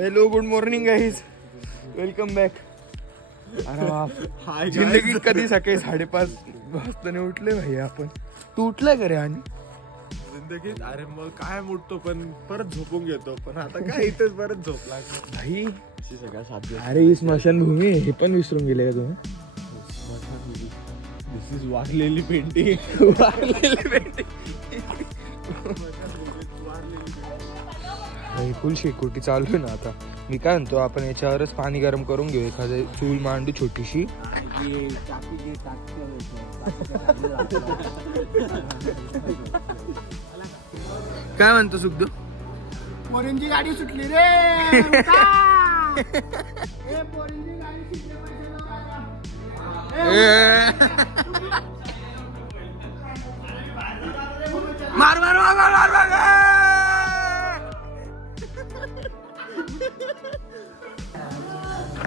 Hello good morning guys, welcome back. जिंदगी कधी सकाळी 5:30 वाजता उठले भाई आपण. तू उठलाय का रे? आणि जिंदगीत अरे मग काय उठतो पण परत झोपून घेतो, पण आता काय इथेच परत झोप लागतो भाई. अरे ही स्मशानभूमी हे पण विसरून गेले का तुम्ही? दिस इज वारलेली पेंटिंग. वारलेली पेंटिंग. फुल शेकोटी चालू आहे ना आता. मी काय म्हणतो आपण याच्यावरच पाणी गरम करून घेऊ, एखादी चूल मांडू छोटीशी. काय म्हणतो सुखदू? पोरींची गाडी सुटली रे. मार मार मार मार मार.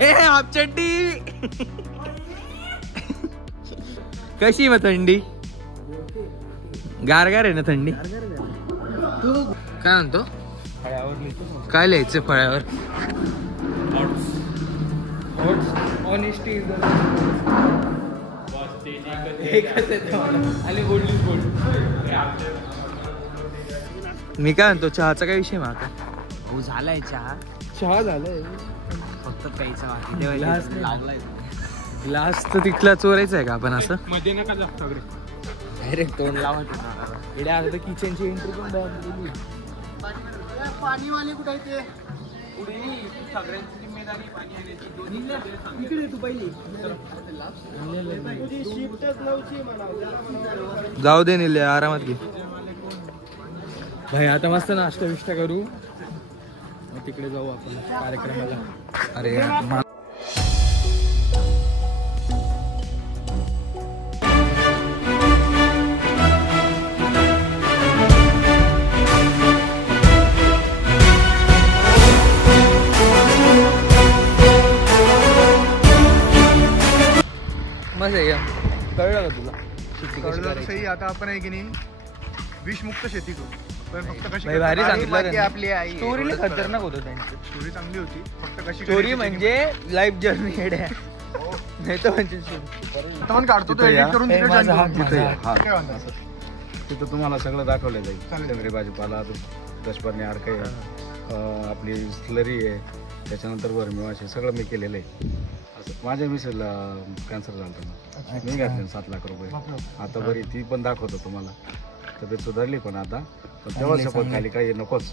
हाफ चड्डी. कशी मग थंडी? गारगार आहे ना थंडी. तू काय म्हणतो? काय लिहायचं फळ्यावर? ऑनेस्टी इज मी काय म्हणतो, चहाचा काय विषय माका? हो झालाय चहा. चहा झालाय, फक्त प्यायचा बाकी. ग्लास तर तिथला चोरायचा आहे का आपण? असं मध्ये नका जास्त डायरेक्ट तोंड लावत किचनची एंट्री पण बंद केली. पाणीवाले कुठे ते? इकडे तू पहिली जाऊ दे निले, आरामात घे भाई. आता मस्त नाश्ता बिष्टा करू, मग तिकडे जाऊ आपण कार्यक्रमाला. अरे मस्त आहे. कळलं का तुला? सही. आता आपण आहे की नाही विषमुक्त शेती करू, पण फक्त कशी भारी सांगितलं आपली आई. स्टोरी खतरनाक होतं त्यांची. स्टोरी चांगली होती, फक्त कशी स्टोरी म्हणजे लाईफ जर्नी हेड आहे. नाही तर म्हणजे आपण काढतो तो एडिट करून तिथे तिथं तुम्हाला सगळं दाखवलं जाईल. सेंद्रिय भाजीपाला, दशपर्णी आडक आहे, आपली स्लरी आहे, त्याच्यानंतर वर्मीवाश सगळं मी केलेलं आहे. असं माझ्या मिसेसला कॅन्सर झालं ना, मी घातले 7 लाख रुपये. आता बरी ती पण दाखवतो तुम्हाला. तब्येत सुधारली पण आता. पण तेव्हा सपोर्ट खाली काही नकोच.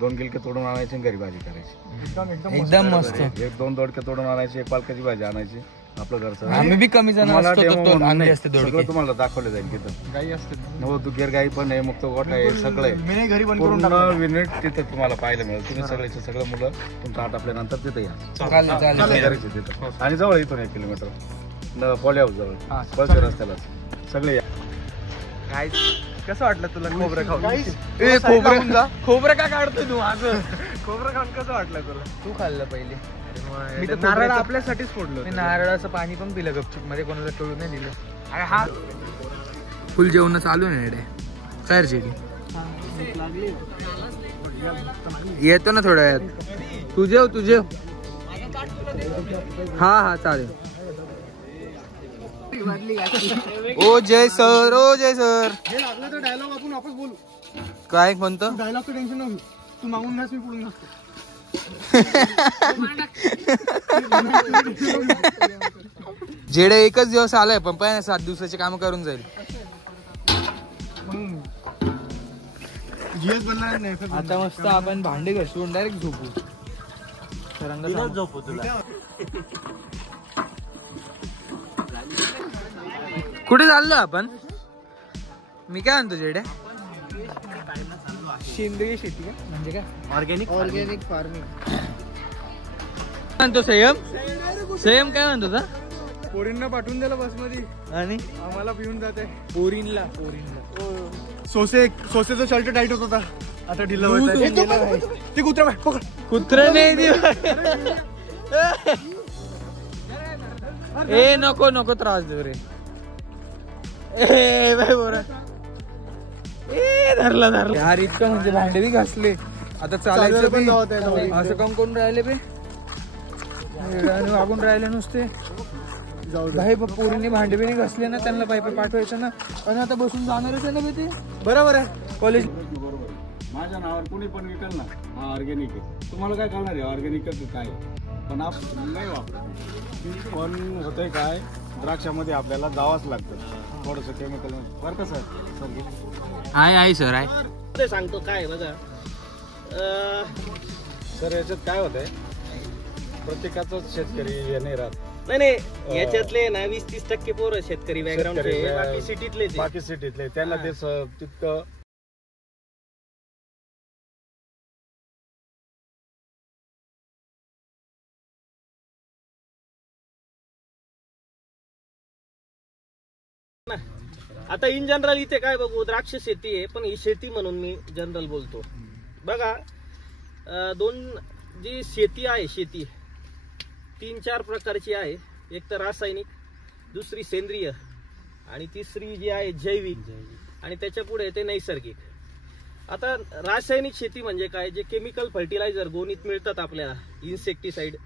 2 गिलके तोडून आणायचे आणि घरी भाजी करायची. एकदम मस्त. 1-2 दोडके तोडून आणायचे, 1 पालकाची भाजी आणायची. आपलं घरचं आम्ही बी कमी जण तुम्हाला असतो, डेमो तो म्हणून अंडे नाही, असते दोडके. सगळं तुम्हाला दाखवलं जाईल. तिथं गाई असते, नवदुगेर गाई पण आहे, मुक्त गोठा आहे, सगळं आहे. मी घरी पण करून पूर्ण युनिट तिथं तुम्हाला पाहायला मिळेल. तुम्ही सगळ्याचे सगळं मुलं तुमचं आटपल्यानंतर तिथं या. करायचे तिथं. आणि जवळ इथून 1 किलोमीटर पॉली हाऊस जवळ पळसे रस्त्यालाच सगळे या. कसं वाटलं तुला खोबरं खाऊन? खोबरं का काढतोय तू? असं खोबरं खाऊन कसं वाटलं तुला? तू खाल्लं पहिले. मी तर नारळ आपल्यासाठीच फोडलो. मी नारळाचं पाणी पण पिलं गपचूप मध्ये, कोणाला कळून नाही दिलं. अरे हा फुल जेवण चालू नाही रे. काय रे येतो ना थोड्या वेळात. तू जेव. हा चालेल. ओ जय सर. हे लागलं तर डायलॉग आपण वापस बोलू. काय म्हणतो? डायलॉगचं टेन्शन नको, तू मागून नाच, मी पुढून नसतो. जेडे एकच दिवस आलाय, पण 7 दिवसाचे काम करून जाईल. आता मस्त आपण भांडे घासून डायरेक्ट झोपू. झोपू तुला. कुठे चाललो आपण? मी काय म्हणतो जेडे, सेंद्रिय शेती का म्हणजे काय? ऑर्गॅनिक फार्मिंग म्हणतो. संयम काय म्हणतो? पोरींना पाठवून दिलं बसमध्ये आणि आम्हाला पिऊन जाते. पोरीनला सोसेचा शर्ट टाईट होत होता, आता ढिल्ला होत. ते कुत्रा नाही. ए नको त्रास देऊ रे. ए बाई बोरा. ए धरला यार. इतकं म्हणजे भांडे बी घासले. आता चालायचं पण बी जावं त्याच्यावर. असं काम करून राहिले बे आणि वागून राहिले नुसते. जाऊ दे. भाई पोरीने भांडे बिणी घसले ना त्यांना पायपे पाठवायचं ना आणि आता बसून जाणारच आहे ना बे ते बरोबर आहे. कॉलेज. बरोबर. माझ्या नावावर कोणी पण विकल ना हा ऑर्गॅनिक आहे, तुम्हाला काय कळणार आहे ऑर्गॅनिक काय, पण आपण नाही वापरत. पण होतंय काय, द्राक्षामध्ये आपल्याला जावंच लागतं थोडंसं केमिकल बरं का सर. आहे सर आहे. ते सांगतो काय बघा सर याच्यात काय होतंय, प्रत्येकाचाच शेतकरी हे नाही राहत. नाही याच्यातले ना 20-30% पोरं शेतकरी बॅकग्राऊंडचे, बाकी सिटीतले बाकी सिटीतले त्यांना ते तितकं आता इन जनरल इथे काय बघू, द्राक्ष शेती आहे, पण ही शेती म्हणून मी जनरल बोलतो. बघा दोन जी शेती आहे, शेती 3-4 प्रकारची आहे. एक तर रासायनिक, दुसरी सेंद्रिय आणि तिसरी जी आहे जैविक आणि त्याच्या पुढे येते नैसर्गिक. आता रासायनिक शेती म्हणजे काय, जे केमिकल फर्टिलायझर गोणीत मिळतात आपल्याला, इन्सेक्टिसाइड,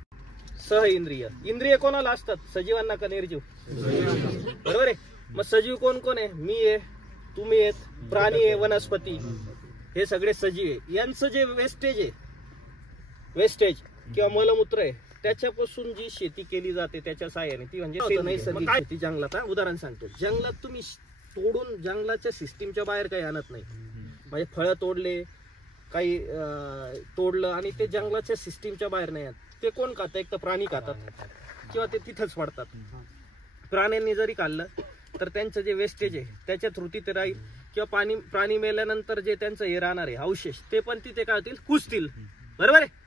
सह इंद्रिय कोणाला असतात, सजीवांना का निर्जीव, बरोबर आहे. मग सजीव कोण कोण आहे, मी आहे, तुम्ही आहेत, प्राणी आहे, वनस्पती, हे सगळे सजीव आहे. यांचं जे वेस्टेज किंवा मलमूत्र आहे त्याच्यापासून जी शेती केली जाते त्याच्या साहाय्याने ती म्हणजे नैसर्गिक शेती. जंगलात उदाहरण सांगतो, जंगलात तुम्ही तोडून जंगलाच्या सिस्टीमच्या बाहेर काही आणत नाही, म्हणजे फळं तोडले, काही तोडलं आणि ते जंगलाच्या सिस्टीमच्या बाहेर नाही आणत. ते कोण खातं, एक तर प्राणी खातात किंवा ते तिथंच पडतात. प्राण्यांनी जरी खाल्लं तर त्यांचं जे वेस्टेज आहे त्याच्या थ्रू तिथे राहील, किंवा प्राणी मेल्यानंतर जे त्यांचं हे राहणार आहे अवशेष ते पण तिथे काय होतील, कुजतील, बरोबर आहे.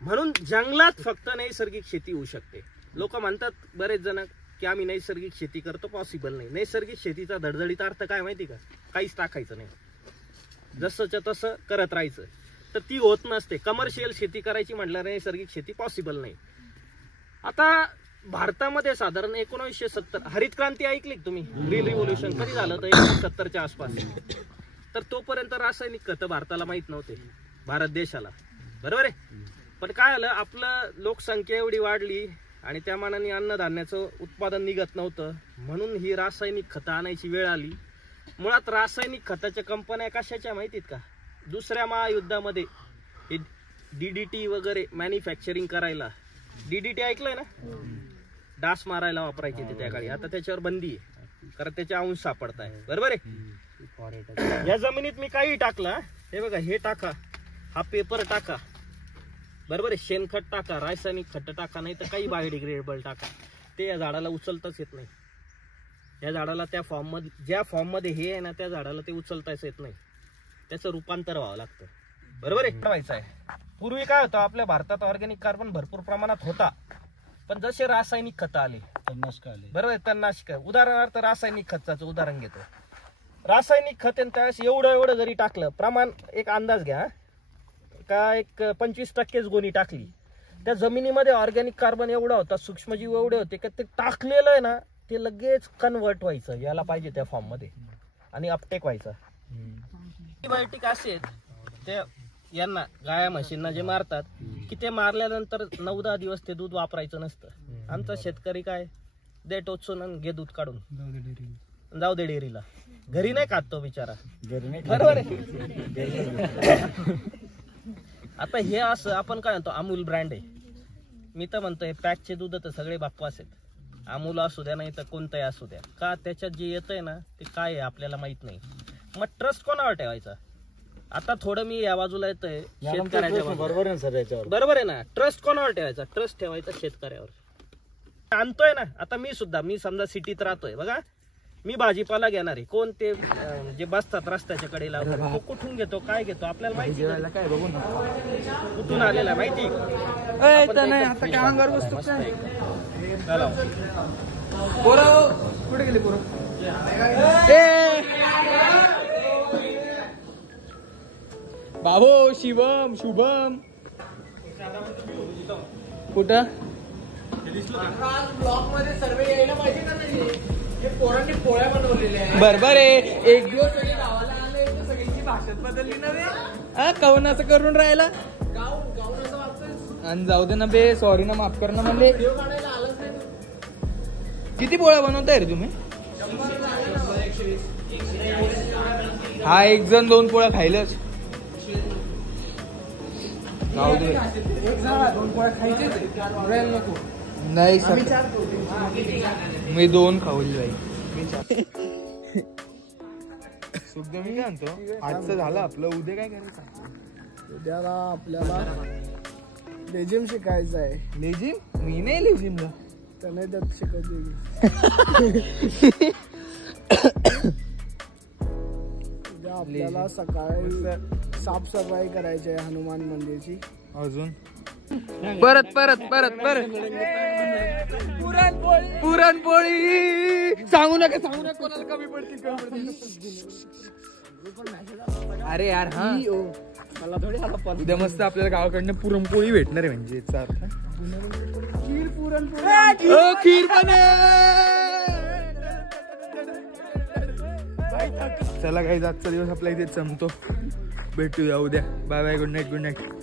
म्हणून जंगलात फक्त नैसर्गिक शेती होऊ शकते. लोक म्हणतात बरेच जण की आम्ही नैसर्गिक शेती करतो, पॉसिबल नाही. नैसर्गिक शेतीचा धडधडीत अर्थ काय माहिती का, काहीच टाकायचं नाही, जसंच्या तसं करत राहायचं. तर ती होत नसते. कमर्शियल शेती करायची म्हटलं नैसर्गिक शेती पॉसिबल नाही. आता भारतामध्ये साधारण 1970 हरित क्रांती ऐकली तुम्ही, ग्रीन रिव्होल्युशन कधी झालं तर 1970च्या आसपास. तर तोपर्यंत रासायनिक खतं भारताला माहित नव्हते, भारत देशाला, बरोबर आहे. पण काय आलं, आपलं लोकसंख्या एवढी वाढली आणि त्या मानाने अन्नधान्याचं उत्पादन निघत नव्हतं, म्हणून ही रासायनिक खतं आणायची वेळ आली. मुळात रासायनिक खताच्या कंपन्या कशाच्या माहितीत का, दुसऱ्या महायुद्धामध्ये हे DDT वगैरे मॅन्युफॅक्चरिंग करायला, DDT ऐकलंय ना, डास मारायला वापरायचे ते त्या काळी. आता त्याच्यावर बंदी आहे कारण त्याचे अंश सापडत आहे, बरोबर आहे. या जमिनीत मी काही टाकला, हे बघा, हे टाका, हा पेपर टाका, बरोबर आहे, शेणखत टाका, रासायनिक खत टाका, नाही तर काही बायोडिग्रेडेबल टाका, ते या झाडाला उचलताच येत नाही. या झाडाला त्या फॉर्ममध्ये, ज्या फॉर्ममध्ये हे आहे ना, त्या झाडाला ते उचलताच येत नाही, त्याचं रूपांतर व्हावं लागतं, बरोबर आहे. ठरवायचं आहे. पूर्वी काय होतं, आपल्या भारतात ऑर्गॅनिक कार्बन भरपूर प्रमाणात होता, पण जसे रासायनिक खतं आले, तणनाशक आले, बरोबर, तणनाशक. उदाहरणार्थ रासायनिक खताचं उदाहरण घेतो. रासायनिक खत त्यावेळेस एवढं जरी टाकलं, प्रमाण एक अंदाज घ्या का, एक 25%च गोणी टाकली, त्या जमिनीमध्ये ऑर्गॅनिक कार्बन एवढा होता, सूक्ष्मजीव एवढे होते का ते टाकलेलं आहे ना, ते लगेच कन्वर्ट व्हायचं याला पाहिजे त्या फॉर्म मध्ये आणि अपटेक व्हायचं. अँटीबायोटिक असे ते यांना गाया म्हशींना जे मारतात की ते मारल्यानंतर 9-10 दिवस ते दूध वापरायचं नसतं. आमचा शेतकरी काय, दे टोचून आणि घे दूध काढून, जाऊ दे डेअरीला, घरी नाही खात तो बिचारा, बरोबर आहे. आता हे असं आपण काय म्हणतो, अमूल ब्रँड आहे, मी तर म्हणतोय पॅकचे दूध तर सगळे बाप्पास आहेत, अमूल असू द्या नाही तर कोणतंही असू द्या, का त्याच्यात जे येतंय ना ते काय आहे आपल्याला माहित नाही. मग ट्रस्ट कोणावर ठेवायचा. आता थोडं मी या बाजूला येतोय शेतकऱ्याच्या, बरोबर आहे सर, याच्यावर बरोबर आहे ना. ट्रस्ट कोणावर ठेवायचा, ट्रस्ट ठेवायचा शेतकऱ्यावर. आणतोय ना, आता मी समजा सिटीत राहतोय, बघा मी भाजीपाला घेणार आहे, कोण ते जे बसतात रस्त्याच्या कडेला, तो कुठून घेतो, काय घेतो आपल्याला माहिती, काय बघू ना कुठून आलेला माहिती. नाही आता काय अंगावर वस्तू काय. पोरं कुठे गेले पोरं, बाबो शिवम शुभम कुठं ब्लॉक मध्ये सर्वे यायला पाहिजे का नाही, पोरांनी पोळ्या बनवलेल्या आहे, बरोबर आहे. एक दिवस गावाला आले तर सगळ्यांची भाषा बदलली नव्हे. हा काऊन असं करून राहिला आणि जाऊ दे ना बे सॉरी ना माफ कर ना म्हणजे किती पोळ्या बनवताय रे तुम्ही हा एक जण 2 पोळ्या खायलच जाऊ दे नाही सर मी 2 खाऊल बाई सुखदेव मी काय म्हणतो आजचं झालं आपलं उद्या काय करायचं उद्याला आपल्याला लेझिम शिकायचं आहे लेझिम मी नाही लेझिमला त्याने त्यात शिकवते उद्या आपल्याला सकाळी साफसफाई करायची आहे हनुमान मंदिरची अजून परत पुरणपोळी सांगू नका कोणाला कमी पडतील अरे यार हा मला थोडी उद्या मस्त आपल्याला गावाकडनं पुरणपोळी भेटणार आहे म्हणजे याचा अर्थ खीर पण चला काही आजचा दिवस आपल्या इथे संपतो भेटूया उद्या बाय बाय गुड नाईट